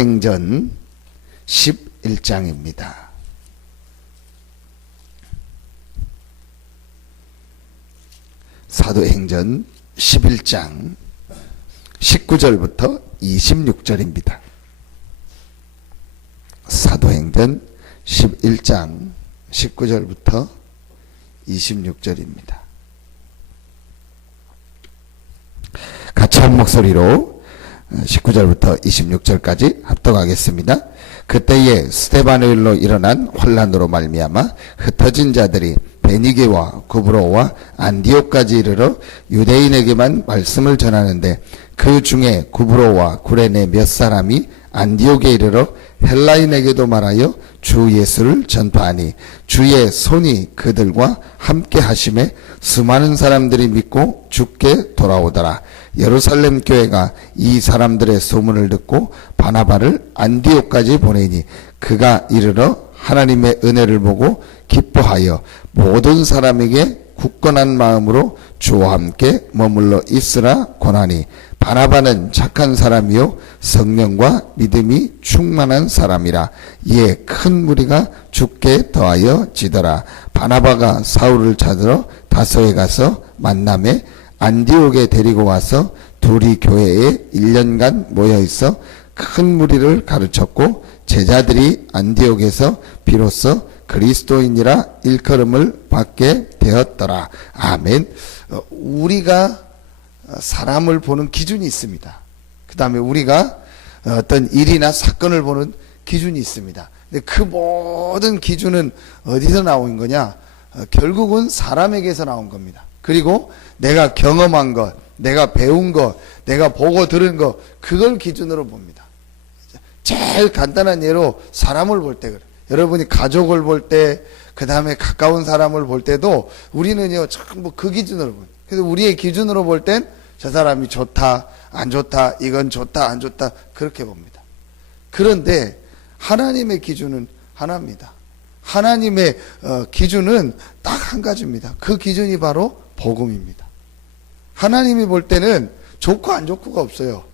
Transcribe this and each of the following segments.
사도행전 11장입니다. 사도행전 11장 19절부터 26절입니다. 사도행전 11장 19절부터 26절입니다. 같이 한 목소리로 19절부터 26절까지 합독하겠습니다. 그때에 스데반의 일로 일어난 환란으로 말미암아 흩어진 자들이 베니게와 구브로와 안디옥까지 이르러 유대인에게만 말씀을 전하는데, 그 중에 구브로와 구레네 몇 사람이 안디옥에 이르러 헬라인에게도 말하여 주 예수를 전파하니, 주의 손이 그들과 함께 하심에 수많은 사람들이 믿고 주께 돌아오더라. 예루살렘 교회가 이 사람들의 소문을 듣고 바나바를 안디옥까지 보내니, 그가 이르러 하나님의 은혜를 보고 기뻐하여 모든 사람에게 굳건한 마음으로 주와 함께 머물러 있으라 권하니, 바나바는 착한 사람이요 성령과 믿음이 충만한 사람이라. 이에 큰 무리가 주께 더하여 지더라. 바나바가 사울을 찾으러 다소에 가서 만남에 안디옥에 데리고 와서 둘이 교회에 1년간 모여있어 큰 무리를 가르쳤고, 제자들이 안디옥에서 비로소 그리스도인이라 일컬음을 받게 되었더라. 아멘. 우리가 사람을 보는 기준이 있습니다. 그 다음에 우리가 어떤 일이나 사건을 보는 기준이 있습니다. 근데 그 모든 기준은 어디서 나온 거냐? 결국은 사람에게서 나온 겁니다. 그리고 내가 경험한 것, 내가 배운 것, 내가 보고 들은 것, 그걸 기준으로 봅니다. 제일 간단한 예로 사람을 볼 때 그래. 여러분이 가족을 볼 때, 그 다음에 가까운 사람을 볼 때도 우리는요 전부 그 기준으로 봅니다. 그래서 우리의 기준으로 볼 땐 저 사람이 좋다, 안 좋다, 이건 좋다, 안 좋다, 그렇게 봅니다. 그런데 하나님의 기준은 하나입니다. 하나님의 기준은 딱 한 가지입니다. 그 기준이 바로 복음입니다. 하나님이 볼 때는 좋고 안 좋고가 없어요.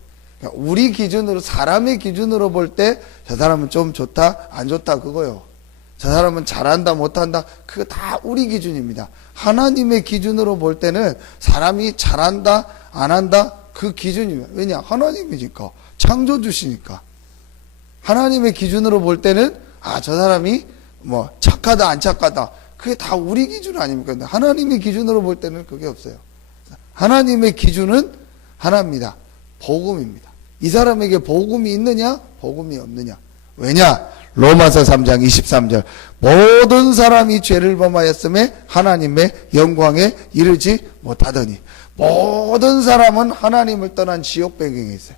우리 기준으로, 사람의 기준으로 볼 때 저 사람은 좀 좋다, 안 좋다, 그거요. 저 사람은 잘한다, 못한다, 그거 다 우리 기준입니다. 하나님의 기준으로 볼 때는 사람이 잘한다, 안 한다, 그 기준이에요. 왜냐? 하나님이니까, 창조주시니까. 하나님의 기준으로 볼 때는 저 사람이 뭐 착하다, 안 착하다, 그게 다 우리 기준 아닙니까? 근데 하나님의 기준으로 볼 때는 그게 없어요. 하나님의 기준은 하나입니다. 복음입니다. 이 사람에게 복음이 있느냐, 복음이 없느냐. 왜냐? 로마서 3장 23절 모든 사람이 죄를 범하였음에 하나님의 영광에 이르지 못하더니, 모든 사람은 하나님을 떠난 지옥 배경에 있어요.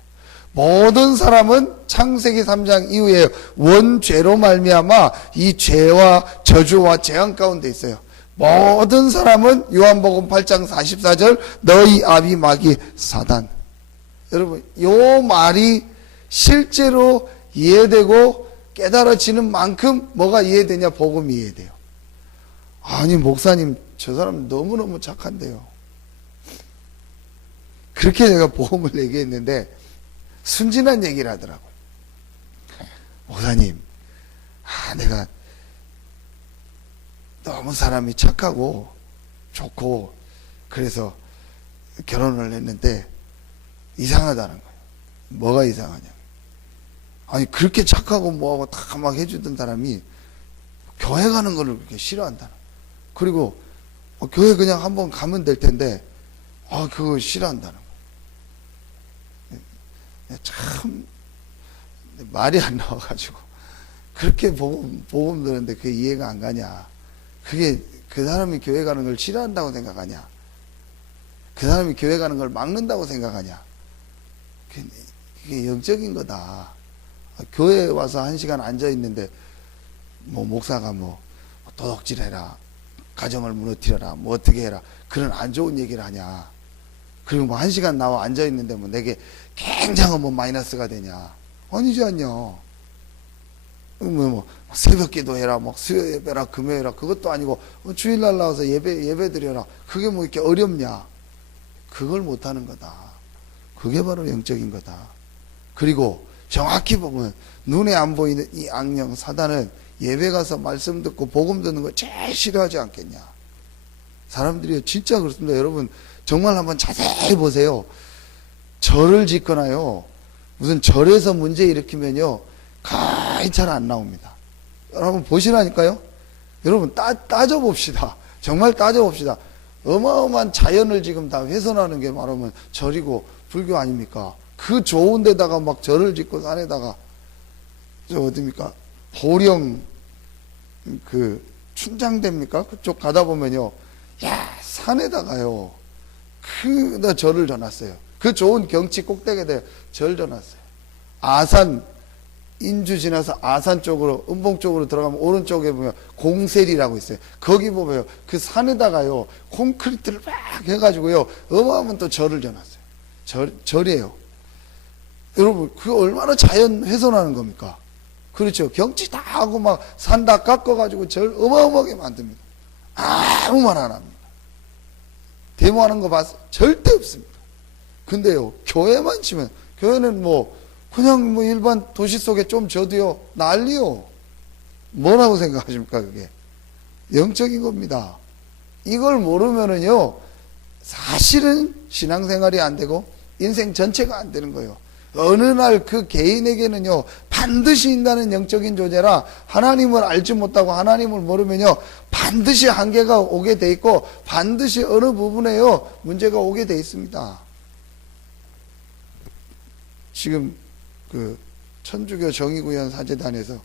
모든 사람은 창세기 3장 이후에 원죄로 말미암아 이 죄와 저주와 재앙 가운데 있어요. 모든 사람은 요한복음 8장 44절 너희 아비 마귀 사단. 여러분, 요 말이 실제로 이해되고 깨달아지는 만큼 뭐가 이해되냐? 복음이 이해돼요. 아니 목사님, 저 사람 너무너무 착한데요. 그렇게 제가 복음을 얘기했는데 순진한 얘기를 하더라고요. 목사님, 내가 너무 사람이 착하고 좋고 그래서 결혼을 했는데 이상하다는 거예요. 뭐가 이상하냐? 아니 그렇게 착하고 뭐하고 다 막 해주던 사람이 교회 가는 거를 그렇게 싫어한다는. 그리고 교회 그냥 한번 가면 될 텐데 그거 싫어한다는 거예요. 참 말이 안 나와가지고 그렇게 복음 들었는데 그게 이해가 안 가냐? 그게 그 사람이 교회 가는 걸 싫어한다고 생각하냐? 그 사람이 교회 가는 걸 막는다고 생각하냐? 그게 영적인 거다. 교회에 와서 1시간 앉아있는데 뭐 목사가 뭐 도둑질해라, 가정을 무너뜨려라, 뭐 어떻게 해라, 그런 안 좋은 얘기를 하냐? 그리고 뭐 1시간 나와 앉아있는데 뭐 내게 굉장한 뭐 마이너스가 되냐? 아니지 않냐? 뭐 새벽 기도해라, 뭐 수요 예배라, 금요일라, 그것도 아니고 주일날 나와서 예배 드려라, 그게 뭐 이렇게 어렵냐? 그걸 못하는 거다. 그게 바로 영적인 거다. 그리고 정확히 보면 눈에 안 보이는 이 악령 사단은 예배 가서 말씀 듣고 복음 듣는 거 제일 싫어하지 않겠냐. 사람들이 진짜 그렇습니다. 여러분 정말 한번 자세히 보세요. 절을 짓거나요, 무슨 절에서 문제 일으키면요 거의 잘 안 나옵니다. 여러분 보시라니까요. 여러분 따져봅시다. 정말 따져봅시다. 어마어마한 자연을 지금 다 훼손하는 게 말하면 절이고 불교 아닙니까? 그 좋은 데다가 막 절을 짓고 산에다가 저 어디입니까? 보령 그 춘장대입니까? 그쪽 가다 보면요, 야 산에다가요 그 절을 져놨어요. 그 좋은 경치 꼭대기에 절 져놨어요. 아산 인주 지나서 아산 쪽으로 은봉 쪽으로 들어가면 오른쪽에 보면 공셀이라고 있어요. 거기 보면요 그 산에다가요 콘크리트를 막 해가지고요 어마어마한 또 절을 져놨어요. 절이에요. 여러분 그 얼마나 자연 훼손하는 겁니까? 그렇죠. 경치 다 하고 막 산 다 깎아가지고 절 어마어마하게 만듭니다. 아무 말 안 합니다. 데모하는 거 봤어요? 절대 없습니다. 근데요 교회만 치면, 교회는 뭐 그냥 뭐 일반 도시 속에 좀 져도요 난리요. 뭐라고 생각하십니까? 그게 영적인 겁니다. 이걸 모르면은요 사실은 신앙생활이 안 되고 인생 전체가 안 되는 거예요. 어느 날 그 개인에게는요 반드시 인간은 영적인 존재라 하나님을 알지 못하고 하나님을 모르면요 반드시 한계가 오게 돼 있고 반드시 어느 부분에요 문제가 오게 돼 있습니다. 지금 그 천주교 정의구현 사재단에서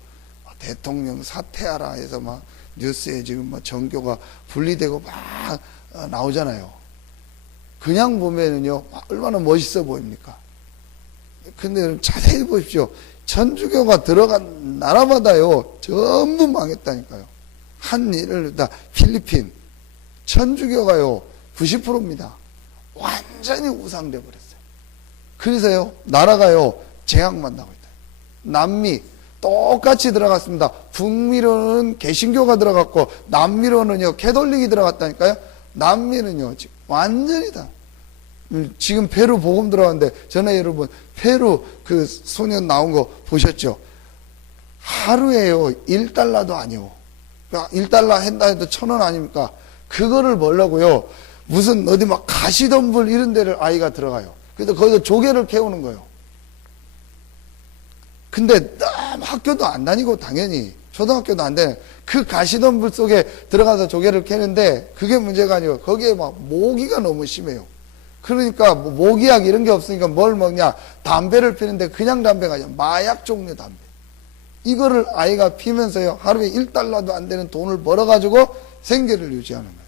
대통령 사퇴하라 해서 막 뉴스에 지금 막 정교가 분리되고 막 나오잖아요. 그냥 보면은요 얼마나 멋있어 보입니까? 근데 자세히 보십시오. 천주교가 들어간 나라마다요 전부 망했다니까요. 한 예를 들다 필리핀 천주교가요 90%입니다. 완전히 우상돼 버렸어요. 그래서요 나라가요 재앙만 나고 있다. 남미 똑같이 들어갔습니다. 북미로는 개신교가 들어갔고 남미로는요 캐톨릭이 들어갔다니까요. 남미는요 지금 완전히 다. 지금 페루 복음 들어갔는데 전에 여러분 페루 그 소년 나온 거 보셨죠? 하루에요 1달러도 아니요. 그러니까 1달러 한다 해도 1,000원 아닙니까? 그거를 벌려고요 무슨 어디 막 가시덤불 이런 데를 아이가 들어가요. 그래서 거기서 조개를 캐오는 거예요. 근데 학교도 안 다니고 당연히 초등학교도 안 되는 그 가시덤불 속에 들어가서 조개를 캐는데 그게 문제가 아니고 거기에 막 모기가 너무 심해요. 그러니까 뭐 모기약 이런 게 없으니까 뭘 먹냐? 담배를 피는데 그냥 담배가 아니라 마약 종류 담배. 이거를 아이가 피면서요 하루에 1달러도 안 되는 돈을 벌어가지고 생계를 유지하는 거예요.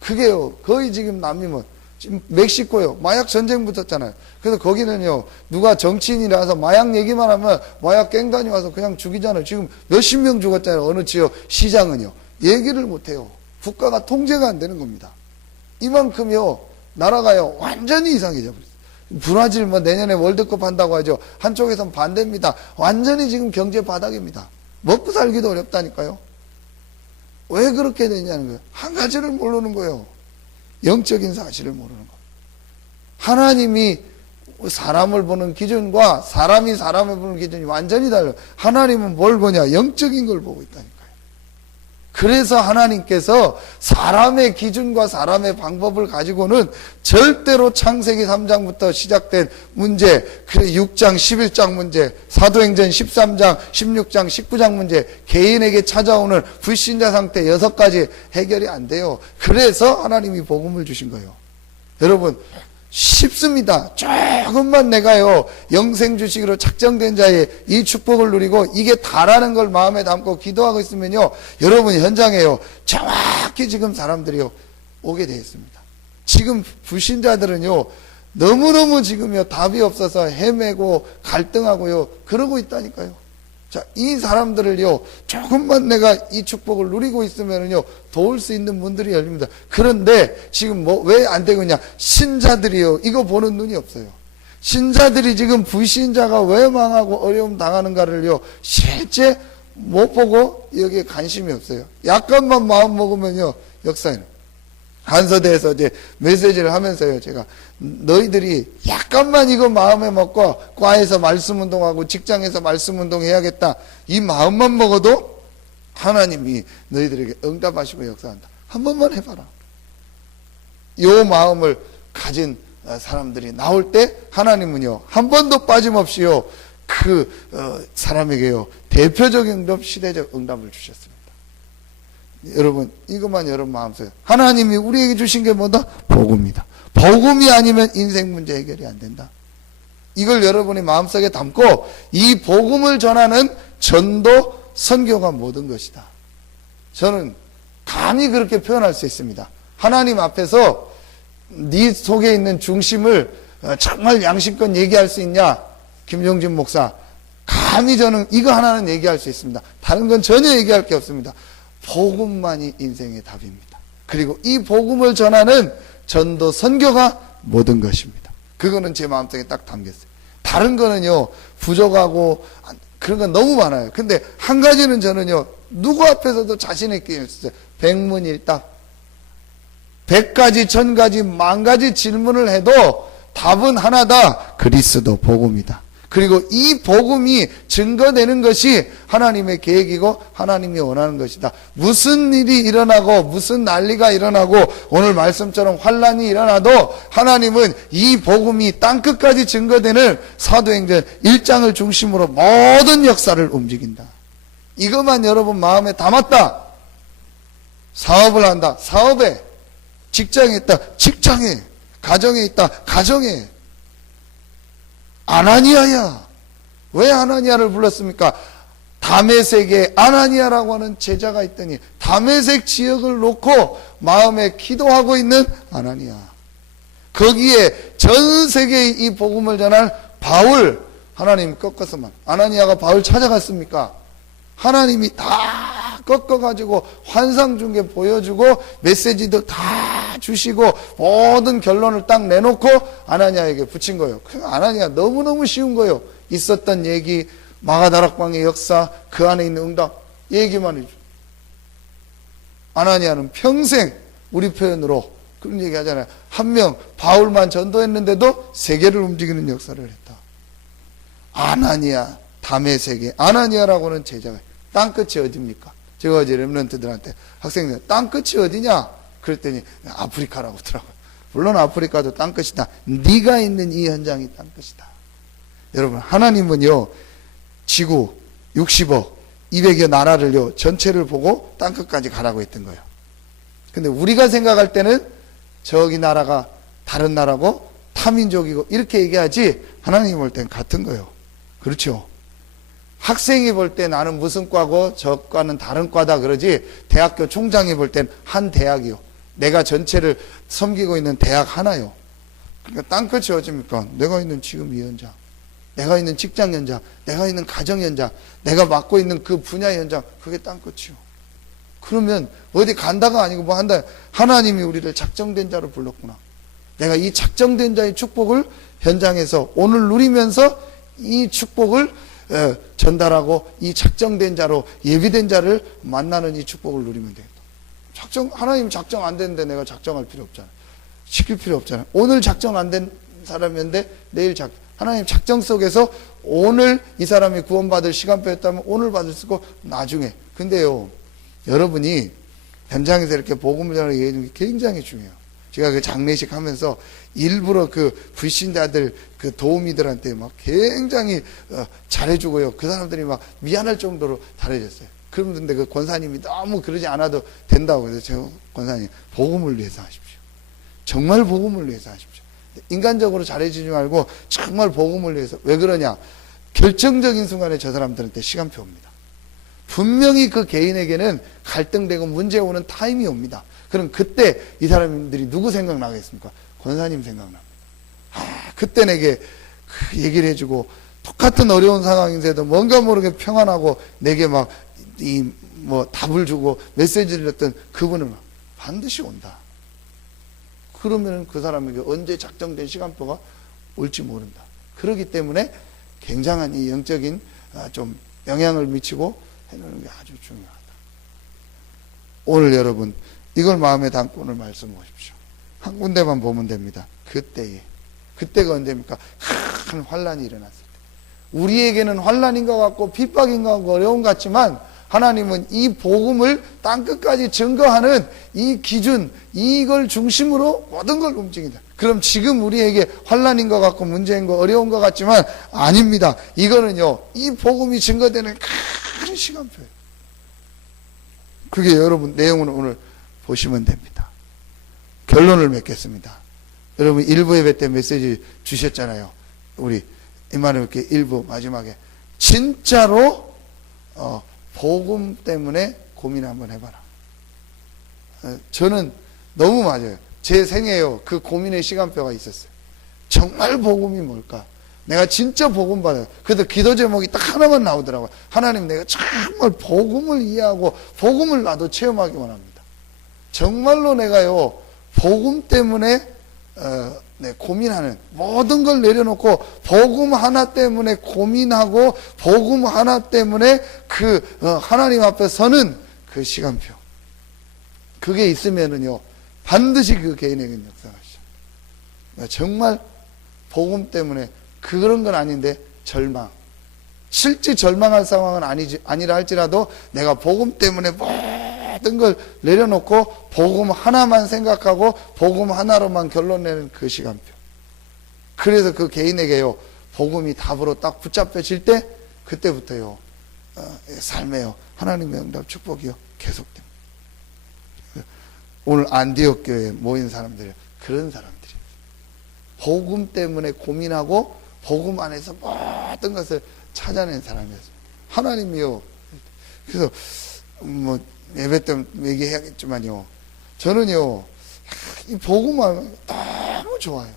그게요 거의 지금 남미면 지금 멕시코요 마약 전쟁 붙었잖아요. 그래서 거기는요 누가 정치인이라서 마약 얘기만 하면 마약 갱단이 와서 그냥 죽이잖아요. 지금 몇십 명 죽었잖아요. 어느 지역 시장은요 얘기를 못해요. 국가가 통제가 안 되는 겁니다. 이만큼요 나라가요 완전히 이상해져 버렸어요. 브라질 뭐 내년에 월드컵 한다고 하죠. 한쪽에선 반대입니다. 완전히 지금 경제 바닥입니다. 먹고 살기도 어렵다니까요. 왜 그렇게 되냐는 거예요. 한 가지를 모르는 거예요. 영적인 사실을 모르는 거. 하나님이 사람을 보는 기준과 사람이 사람을 보는 기준이 완전히 달라요. 하나님은 뭘 보냐? 영적인 걸 보고 있다니까요. 그래서 하나님께서 사람의 기준과 사람의 방법을 가지고는 절대로 창세기 3장부터 시작된 문제, 그 6장, 11장 문제, 사도행전 13장, 16장, 19장 문제, 개인에게 찾아오는 불신자 상태 6가지 해결이 안 돼요. 그래서 하나님이 복음을 주신 거예요. 여러분 쉽습니다. 조금만 내가요 영생 주식으로 작정된 자의 이 축복을 누리고 이게 다라는 걸 마음에 담고 기도하고 있으면요 여러분 현장에요 정확히 지금 사람들이요 오게 되어 있습니다. 지금 불신자들은요 너무너무 지금요 답이 없어서 헤매고 갈등하고요 그러고 있다니까요. 자, 이 사람들을요 조금만 내가 이 축복을 누리고 있으면은요 도울 수 있는 문들이 열립니다. 그런데 지금 뭐 왜 안 되고 있냐? 신자들이요 이거 보는 눈이 없어요. 신자들이 지금 불신자가 왜 망하고 어려움 당하는가를요 실제 못 보고 여기에 관심이 없어요. 약간만 마음 먹으면요 역사에는 간서대에서 이제 메시지를 하면서요, 제가 너희들이 약간만 이거 마음에 먹고 과에서 말씀 운동하고 직장에서 말씀 운동 해야겠다 이 마음만 먹어도 하나님이 너희들에게 응답하시고 역사한다. 한 번만 해봐라. 이 마음을 가진 사람들이 나올 때 하나님은요 한 번도 빠짐없이요 그 사람에게요 대표적인 응답, 시대적 응답을 주셨습니다. 여러분 이것만 여러분 마음속에 하나님이 우리에게 주신 게 뭐다? 복음이다. 복음이 아니면 인생 문제 해결이 안 된다. 이걸 여러분이 마음속에 담고 이 복음을 전하는 전도 선교가 모든 것이다. 저는 감히 그렇게 표현할 수 있습니다. 하나님 앞에서 네 속에 있는 중심을 정말 양심껏 얘기할 수 있냐? 김종진 목사, 감히 저는 이거 하나는 얘기할 수 있습니다. 다른 건 전혀 얘기할 게 없습니다. 복음만이 인생의 답입니다. 그리고 이 복음을 전하는 전도 선교가 모든 것입니다. 그거는 제 마음속에 딱 담겼어요. 다른 거는요 부족하고 그런 건 너무 많아요. 근데 한 가지는 저는요 누구 앞에서도 자신 있게 했어요. 백문일답. 100가지, 1000가지, 10,000가지 질문을 해도 답은 하나다. 그리스도 복음이다. 그리고 이 복음이 증거되는 것이 하나님의 계획이고 하나님이 원하는 것이다. 무슨 일이 일어나고 무슨 난리가 일어나고 오늘 말씀처럼 환란이 일어나도 하나님은 이 복음이 땅끝까지 증거되는 사도행전 1장을 중심으로 모든 역사를 움직인다. 이것만 여러분 마음에 담았다. 사업을 한다. 사업에, 직장에 있다. 직장에, 가정에 있다. 가정에. 아나니아야. 왜 아나니아를 불렀습니까? 다메섹에 아나니아라고 하는 제자가 있더니 다메섹 지역을 놓고 마음에 기도하고 있는 아나니아. 거기에 전 세계에 이 복음을 전할 바울, 하나님 꺾어서만. 아나니아가 바울 찾아갔습니까? 하나님이 다 꺾어가지고 환상 중에 보여주고 메시지도 다 주시고 모든 결론을 딱 내놓고 아나니아에게 붙인 거예요. 아나니아 너무너무 쉬운 거예요. 있었던 얘기, 마가다락방의 역사, 그 안에 있는 응답 얘기만 해줘. 아나니아는 평생 우리 표현으로 그런 얘기 하잖아요. 한 명 바울만 전도했는데도 세계를 움직이는 역사를 했다. 아나니아, 다메섹에 아나니아라고는 제자가 땅끝이 어디입니까? 제가 어제 렘넌트들한테 학생들 땅끝이 어디냐? 그랬더니 아프리카라고 하더라고요. 물론 아프리카도 땅끝이다. 네가 있는 이 현장이 땅끝이다. 여러분 하나님은요 지구 60억 200여 나라를요 전체를 보고 땅끝까지 가라고 했던 거예요. 근데 우리가 생각할 때는 저기 나라가 다른 나라고 타민족이고 이렇게 얘기하지 하나님이 볼 땐 같은 거예요. 그렇죠? 학생이 볼 때 나는 무슨 과고 저 과는 다른 과다 그러지 대학교 총장이 볼 땐 한 대학이요. 내가 전체를 섬기고 있는 대학 하나요. 그러니까 땅끝이 어딥니까? 내가 있는 지금 이 현장, 내가 있는 직장 현장, 내가 있는 가정 현장, 내가 맡고 있는 그 분야 현장, 그게 땅끝이요. 그러면 어디 간다가 아니고 뭐 한다. 하나님이 우리를 작정된 자로 불렀구나. 내가 이 작정된 자의 축복을 현장에서 오늘 누리면서 이 축복을 전달하고 이 작정된 자로 예비된 자를 만나는 이 축복을 누리면 되겠다. 하나님 작정 안 되는데 내가 작정할 필요 없잖아요. 시킬 필요 없잖아요. 오늘 작정 안 된 사람인데 내일 하나님 작정 속에서 오늘 이 사람이 구원받을 시간표였다면 오늘 받을 수 있고 나중에. 근데요 여러분이 현장에서 이렇게 복음을 전하게 해주는 게 굉장히 중요해요. 제가 그 장례식 하면서 일부러 그 불신자들 그 도우미들한테 막 굉장히 잘해주고요. 그 사람들이 막 미안할 정도로 잘해줬어요. 그런데 그 권사님이 너무 그러지 않아도 된다고 그래서 제가 권사님 복음을 위해서 하십시오. 정말 복음을 위해서 하십시오. 인간적으로 잘해주지 말고 정말 복음을 위해서. 왜 그러냐? 결정적인 순간에 저 사람들한테 시간표 옵니다. 분명히 그 개인에게는 갈등되고 문제 오는 타임이 옵니다. 그럼 그때 이 사람들이 누구 생각나겠습니까? 권사님 생각납니다. 그때 내게 그 얘기를 해주고 똑같은 어려운 상황인데도 뭔가 모르게 평안하고 내게 막 답을 주고 메시지를 줬던 그분은 반드시 온다. 그러면 그 사람에게 언제 작정된 시간표가 올지 모른다. 그렇기 때문에 굉장한 이 영적인 좀 영향을 미치고 해놓는 게 아주 중요하다. 오늘 여러분 이걸 마음에 담고 오늘 말씀 보십시오. 한 군데만 보면 됩니다. 그때가 언제입니까? 큰 환란이 일어났을 때. 우리에게는 환란인 것 같고 핍박인 것 같고 어려운 것 같지만 하나님은 이 복음을 땅끝까지 증거하는 이 기준, 이걸 중심으로 모든 걸 움직인다. 그럼 지금 우리에게 환란인 것 같고 문제인 거 어려운 것 같지만 아닙니다. 이거는요, 이 복음이 증거되는 큰 시간표예요. 그게 여러분 내용을 오늘 보시면 됩니다. 결론을 맺겠습니다. 여러분 1부 예배 때 메시지 주셨잖아요. 우리 임마누엘께 1부 마지막에 진짜로 복음 때문에 고민 한번 해봐라. 저는 너무 맞아요. 제 생애에요. 그 고민의 시간표가 있었어요. 정말 복음이 뭘까? 내가 진짜 복음 받아요. 그래도 기도 제목이 딱 하나만 나오더라고요. 하나님, 내가 정말 복음을 이해하고 복음을 나도 체험하기 원합니다. 정말로 내가요, 복음 때문에 고민하는, 모든 걸 내려놓고 복음 하나 때문에 고민하고 복음 하나 때문에 하나님 앞에 서는 그 시간표, 그게 있으면은요 반드시 그 개인에게는 역사하시죠. 정말 복음 때문에 그런 건 아닌데 절망, 실제 절망할 상황은 아니라 할지라도 내가 복음 때문에 모든 걸 내려놓고 복음 하나만 생각하고 복음 하나로만 결론 내는 그 시간표. 그래서 그 개인에게요, 복음이 답으로 딱 붙잡혀질 때 그때부터요, 삶에요, 하나님의 응답 축복이요 계속됩니다. 오늘 안디옥 교회에 모인 사람들이 그런 사람들이에요. 복음 때문에 고민하고 복음 안에서 모든 것을 찾아낸 사람이었어요. 하나님이요. 그래서 뭐 예배 때 얘기해야겠지만요, 저는요 이 복음하면 너무 좋아요.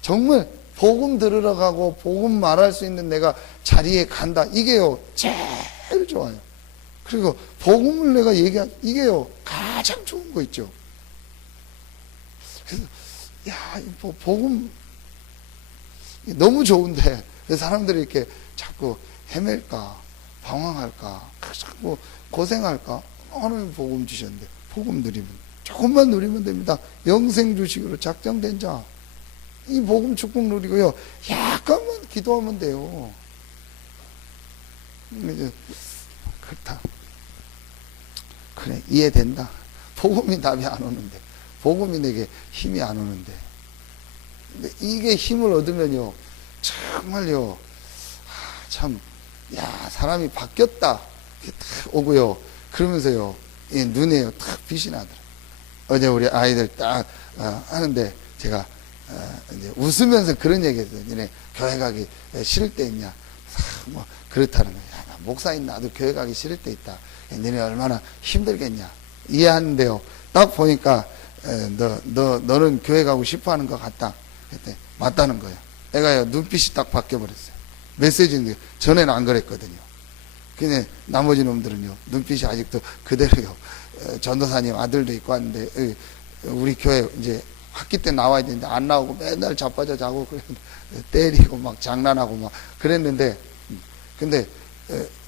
정말 복음 들으러 가고 복음 말할 수 있는 내가 자리에 간다, 이게요 제일 좋아요. 그리고 복음을 내가 이게요 가장 좋은 거 있죠. 그래서 야, 복음 너무 좋은데 왜 사람들이 이렇게 자꾸 헤맬까, 방황할까, 자꾸 고생할까? 하나님 복음 주셨는데, 복음 누리면, 조금만 누리면 됩니다. 영생 주식으로 작정된 자, 이 복음 축복 누리고요, 약간만 기도하면 돼요. 이제 그렇다. 그래, 이해된다. 복음이 답이 안 오는데, 복음이 내게 힘이 안 오는데, 근데 이게 힘을 얻으면요, 정말요, 참, 야, 사람이 바뀌었다. 이렇게 딱 오고요. 그러면서요, 이 눈에요, 탁 빛이 나더라고요. 어제 우리 아이들 딱 하는데, 제가 이제 웃으면서 그런 얘기 했어요. 니네 교회 가기 싫을 때 있냐? 뭐, 그렇다는 거야. 야, 목사인 나도 교회 가기 싫을 때 있다. 니네 얼마나 힘들겠냐? 이해하는데요. 딱 보니까, 너는 교회 가고 싶어 하는 것 같다. 그때 맞다는 거예요. 애가요, 눈빛이 딱 바뀌어버렸어요. 메시지는 전에는 안 그랬거든요. 근데 나머지 놈들은요, 눈빛이 아직도 그대로요. 전도사님 아들도 있고 하는데, 우리 교회 이제 학기 때 나와야 되는데 안 나오고 맨날 자빠져 자고 때리고 막 장난하고 막 그랬는데, 근데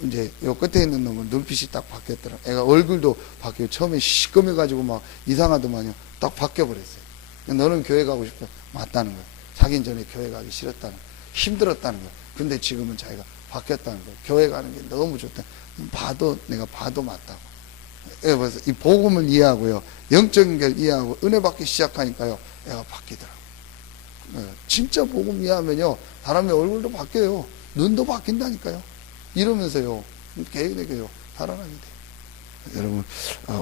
이제 요 끝에 있는 놈은 눈빛이 딱 바뀌었더라. 애가 얼굴도 바뀌고 처음에 시꺼매가지고 막 이상하더만요. 딱 바뀌어버렸어요. 너는 교회 가고 싶어. 맞다는 거야. 자긴 전에 교회 가기 싫었다는 거야. 힘들었다는 거야. 근데 지금은 자기가 바뀌었다는 거야. 교회 가는 게 너무 좋다. 내가 봐도 맞다고. 그래서 이 복음을 이해하고요, 영적인 걸 이해하고 은혜 받기 시작하니까요, 애가 바뀌더라고. 진짜 복음 이해하면요, 사람의 얼굴도 바뀌어요. 눈도 바뀐다니까요. 이러면서요, 개인에게요, 살아나게 돼요. 여러분,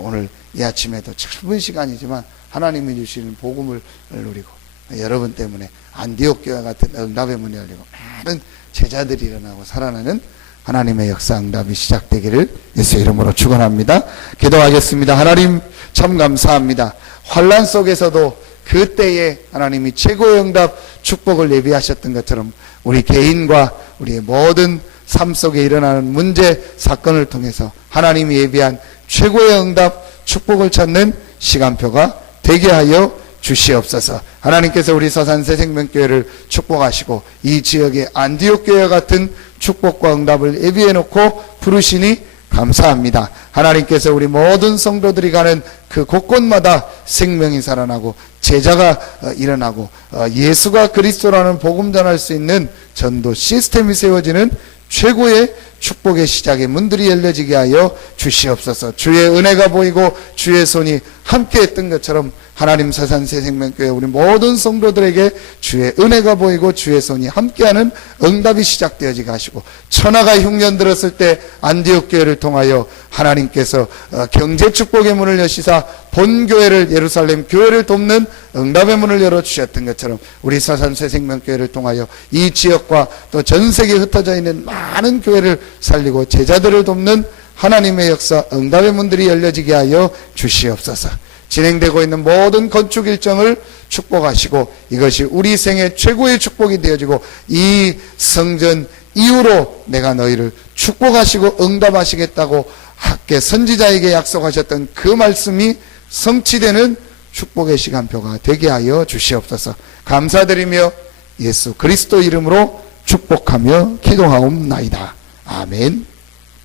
오늘 이 아침에도 짧은 시간이지만 하나님이 주시는 복음을 누리고, 여러분 때문에 안디옥 교회 같은 응답의 문이 열리고 많은 제자들이 일어나고 살아나는 하나님의 역사 응답이 시작되기를 예수 이름으로 축원합니다. 기도하겠습니다. 하나님 참 감사합니다. 환난 속에서도 그때에 하나님이 최고의 응답 축복을 예비하셨던 것처럼 우리 개인과 우리의 모든 삶 속에 일어나는 문제 사건을 통해서 하나님이 예비한 최고의 응답 축복을 찾는 시간표가 되게 하여 주시옵소서. 하나님께서 우리 서산 새생명교회를 축복하시고 이 지역의 안디옥 교회 같은 축복과 응답을 예비해 놓고 부르시니 감사합니다. 하나님께서 우리 모든 성도들이 가는 그 곳곳마다 생명이 살아나고 제자가 일어나고 예수가 그리스도라는 복음 전할 수 있는 전도 시스템이 세워지는 최고의 축복의 시작의 문들이 열려지게 하여 주시옵소서. 주의 은혜가 보이고 주의 손이 함께 했던 것처럼 하나님 서산 새생명교회 우리 모든 성도들에게 주의 은혜가 보이고 주의 손이 함께하는 응답이 시작되어지게 하시고, 천하가 흉년 들었을 때 안디옥 교회를 통하여 하나님께서 경제 축복의 문을 여시사 본교회를, 예루살렘 교회를 돕는 응답의 문을 열어주셨던 것처럼 우리 서산 새생명교회를 통하여 이 지역과 또 전 세계에 흩어져 있는 많은 교회를 살리고 제자들을 돕는 하나님의 역사, 응답의 문들이 열려지게 하여 주시옵소서. 진행되고 있는 모든 건축 일정을 축복하시고 이것이 우리 생애 최고의 축복이 되어지고 이 성전 이후로 내가 너희를 축복하시고 응답하시겠다고 학계 선지자에게 약속하셨던 그 말씀이 성취되는 축복의 시간표가 되게 하여 주시옵소서. 감사드리며 예수 그리스도 이름으로 축복하며 기도하옵나이다. 아멘.